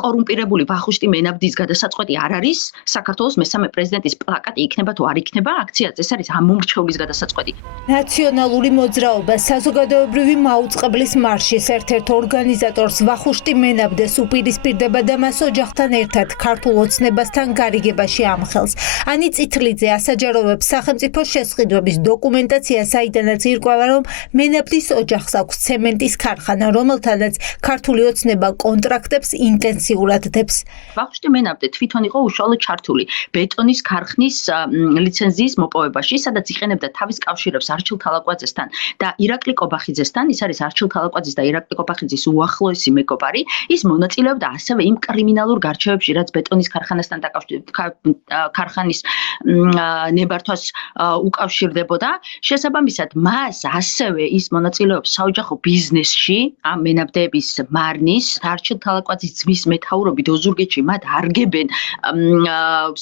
კორუმპირებული ვახუშტი მენაბდის გადასაწყვეტი არ არის საქართველოს მესამე პრეზიდენტის პლაკატი იქნება თუ არ იქნება აქციაზე ეს არის ამ მომრჩევლის გადასაწყვეტი. ნაციონალური მოძრაობა საზოგადოებრივი მაუწყებლის მარშის ერთ-ერთ ორგანიზატორს ვახუშტი მენაბდეს უპირისპირდება და მას ოჯახთან ერთად ქართულ ოცნებასთან გარიგებაში ამხელს. ანი წითლიძე ასაჯაროვებს სახელმწიფო შესყიდვების დოკუმენტაცია, საიდანაც ირკვევა, რომ მენაბდის ოჯახს აქვს ცემენტის ქარხანა, რომელთანაც ქართული ოცნება კონტრაქტებს ინტენსიურად დებს. ვახუშტი მენაბდე თვითონ იყო უშუალოდ ჩართული ბეტონის ქარხნის ლიცენზიის მოპოვებაში, სადაც იყენებდა თავის კავშირებს არჩილ თალაკვაძესთან და ირაკლი კობახიძესთან. ის არის არჩილ თალაკვაძის და ირაკლი კობახიძის უახლოესი მეგობარი. ის მონაწილეობდა ასევე იმ კრიმინალურ გარჩევებში, რაც ბეტონის ქარხანასთან ქარხანის ნებართვას უკავშირდებოდა. შესაბამისად, მას ასევე ის მონაწილეობს საოჯახო ბიზნესში, ამ მენაბდეების მარნის, არჩილ თალაკვაძის ძმის მეთაურობით ოზურგეთში მათ არგებენ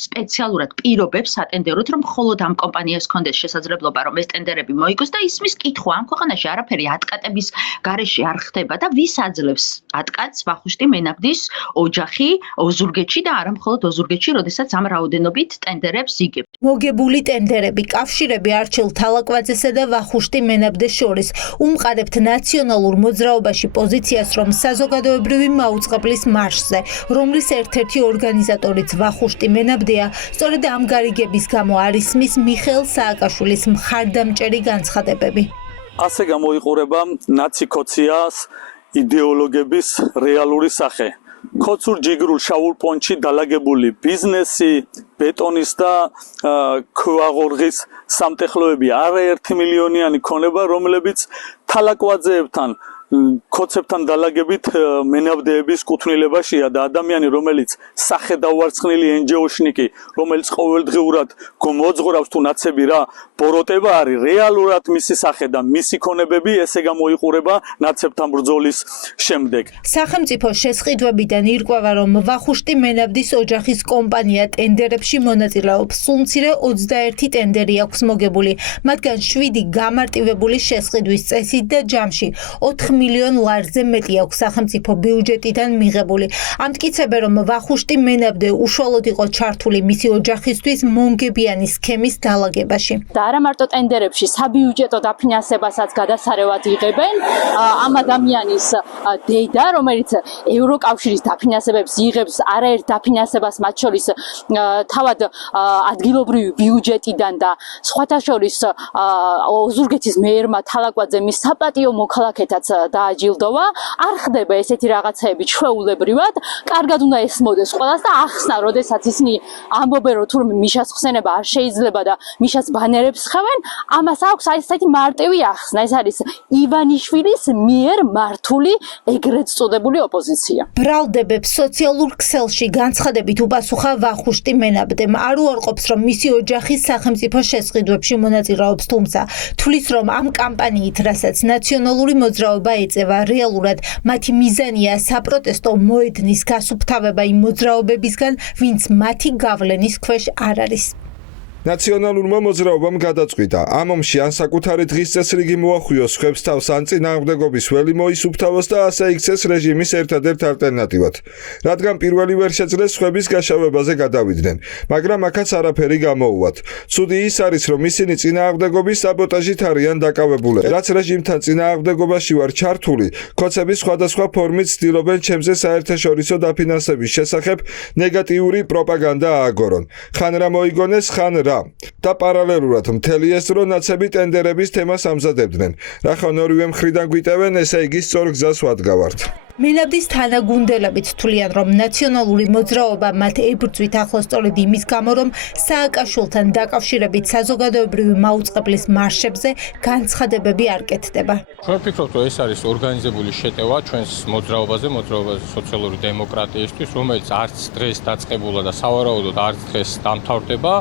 სპეციალურად პირობებს ატენდეროთ, რომ მხოლოდ ამ კომპანიას ჰქონდეს შესაძლებლობა, რომ ეს ტენდერები მოიგოს და ისმის კითხვა, ამ ქვეყანაში არაფერი ატკატების გარეშე არ ხდება და ვის აძლევს ატკატს ვახუშტი მენაბდის ოჯახი ოზურგეთში და არა მხოლოდ ოზურგეთში, როდესაც ამ რაოდენობით ტენდერებს იგებს. მოგებული ტენდერები, კავშირები არჩილ თალაკვაძესა და ვახუშტი მენაბდეს შორის უმყარებთ ნაციონალურ მოძრაობაში პოზიციას, რომ საზოგადოებრივი მაუწყებლის მარშზე, რომლის ერთ-ერთი ორგანიზატორიც ვახუშტი მენაბდეა, სწორედ ამ გარიგების გამო არ ისმის მიხეილ სააკაშვილის მხარდამჭერი განცხადებები. ასე გამოიყურება ნაცი-ქოციას იდეოლოგების რეალური სახე. ქოცურ ჯიგრულ შაულ პონჩი დალაგებული ბიზნესი, ბეტონის და ქვაღორღის სამტეხლოები არაერთი მილიონიანი ქონება, რომლებიც თალაკვაძეებთან ქოცებთან დალაგებით მენაბდეების კუთვნილებაშია და ადამიანი, რომელიც სახელდავარცხნილი NGO-შნიკი, რომელიც ყოველდღიურად მოძღვრავს თუ ნაცები რა ბოროტება არის, რეალურად მისი სახე და მისი ქონებები ესე გამოიყურება ნაცებთან ბრძოლის შემდეგ. სახელმწიფო შესყიდვებიდან ირკვევა, რომ ვახუშტი მენაბდის ოჯახის კომპანია ტენდერებში მონაწილეობს. სულ მცირე 21 ტენდერი აქვს მოგებული, მათგან 7 გამარტივებული შესყიდვის წესით და ჯამში 4 მილიონ ლარზე მეტი აქვს სახელმწიფო ბიუჯეტიდან მიღებული. ამტკიცებენ, რომ ვახუშტი მენაბდე უშუალოდ იყო ჩართული მისი ოჯახისთვის მომგებიანი სქემის დალაგებაში. და არა მარტო ტენდერებში, საბიუჯეტო დაფინანსებასაც გადასარევად იღებენ. ამ ადამიანის დედა, რომელიც ევროკავშირის დაფინანსებებს იღებს, არაერთ დაფინანსებას, მათ შორის თავად ადგილობრივი ბიუჯეტიდან და სხვათა შორის ოზურგეთის მეერმა თალაკვაძე მის საპატიო მოქალაქეთაც დააჯილდოვა. არ ხდება ესეთი რაღაცეები ჩვეულებრივად. კარგად უნდა ესმოდეს ყველას და ახსნა, როდესაც ისინი ამბობენ, რომ თურმე მიშას ხსენება არ შეიძლება და მიშას ბანერებს ხევენ, ამას აქვს აი ესეთი მარტივი ახსნა. ეს არის ივანიშვილის მიერ მართული ეგრეთ წოდებული ოპოზიცია. ბრალდებებს სოციალურ ქსელში განცხადებით უპასუხა ვახუშტი მენაბდემ. არ უარყოფს, რომ მისი ოჯახი სახელმწიფო შესყიდვებში მონაწილეობს, თუმცა თვლის, რომ ამ კამპანიით, რასაც ნაციონალური მოძრაობა ეწევა, რეალურად მათი მიზანია საპროტესტო მოედნის გასუფთავება იმ მოძრაობებისგან, ვინც მათი გავლენის ქვეშ არ არის. ნაციონალურმა მოძრაობამ გადაწყვიტა ამ ომში ან საკუთარი დღის წესრიგი მოახვიოს ხვებს თავს, ან წინააღმდეგობის ველი მოისუფთავოს და ასე იქცეს რეჟიმის ერთადერთ ალტერნატივად. რადგან პირველი ვერ შეძლეს ხვების გაშავებაზე გადავიდნენ, მაგრამ აქაც არაფერი გამოუვათ. ცუდი ის არის, რომ ისინი წინააღმდეგობის საბოტაჟით არიან დაკავებულები. რაც რეჟიმთან წინააღმდეგობაში ვარ ჩართული, ქოცები სხვადასხვა ფორმით ცდილობენ ჩემზე საერთაშორისო დაფინანსების შესახებ ნეგატიური პროპაგანდა ააგორონ. ხან რა მოიგონეს, ხან რა. და პარალელურად მთელი ეს დრო ნაცები ტენდერების თემას ამზადებდნენ. რახან ორივე მხრიდან გვიტევენ, ესე იგი სწორ გზას ვადგავართ. მენაბდის თანაგუნდელებით თვლიან, რომ ნაციონალური მოძრაობა მათ ებრძვით ახლოს სწორედ იმის გამო, რომ სააკაშვილთან დაკავშირებით საზოგადოებრივი მაუწყებლის მარშებზე განცხადებები არ კეთდება. ჩვენ ვფიქრობთ, რომ ეს არის ორგანიზებული შეტევა ჩვენს მოძრაობაზე, სოციალური დემოკრატიისთვის, რომელიც არც დღეს დაწყებულა და სავარაუდოდ არც დღეს დამთავრდება.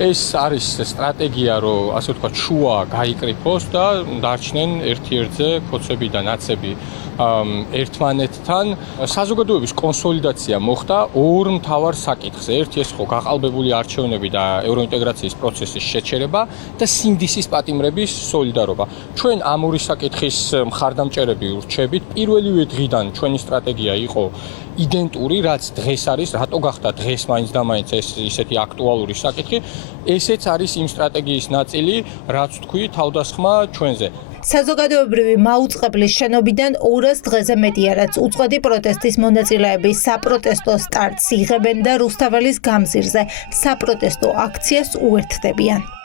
ეს არის სტრატეგია, რომ ასე ვთქვათ, შუა გაიკრიფოს და დარჩნენ ერთ-ერთზე ქოცები და ნაცები ერთმანეთთან საზოგადოების კონსოლიდაცია მოხდა ორ მთავარ საკითხზე. ერთი ეს ხო გაყალბებული არჩევნები და ევროინტეგრაციის პროცესის შეჩერება და სინდისის პატიმრების სოლიდარობა. ჩვენ ამ ორი საკითხის მხარდამჭერები ვრჩებით. პირველივე დღიდან ჩვენი სტრატეგია იყო იდენტური, რაც დღეს არის, რატო გახდა დღეს მაინც და მაინც ეს ისეთი აქტუალური საკითხი. ესეც არის იმ სტრატეგიის ნაწილი, რაც თქვი თავდასხმა ჩვენზე. საზოგადოებრივი მაუწყებლის შენობიდან 200 დღეზე მეტია, რაც უწყვეტი პროტესტის მონაწილეები საპროტესტო სტარტს იღებენ და რუსთაველის გამზირზე საპროტესტო აქციას უერთდებიან.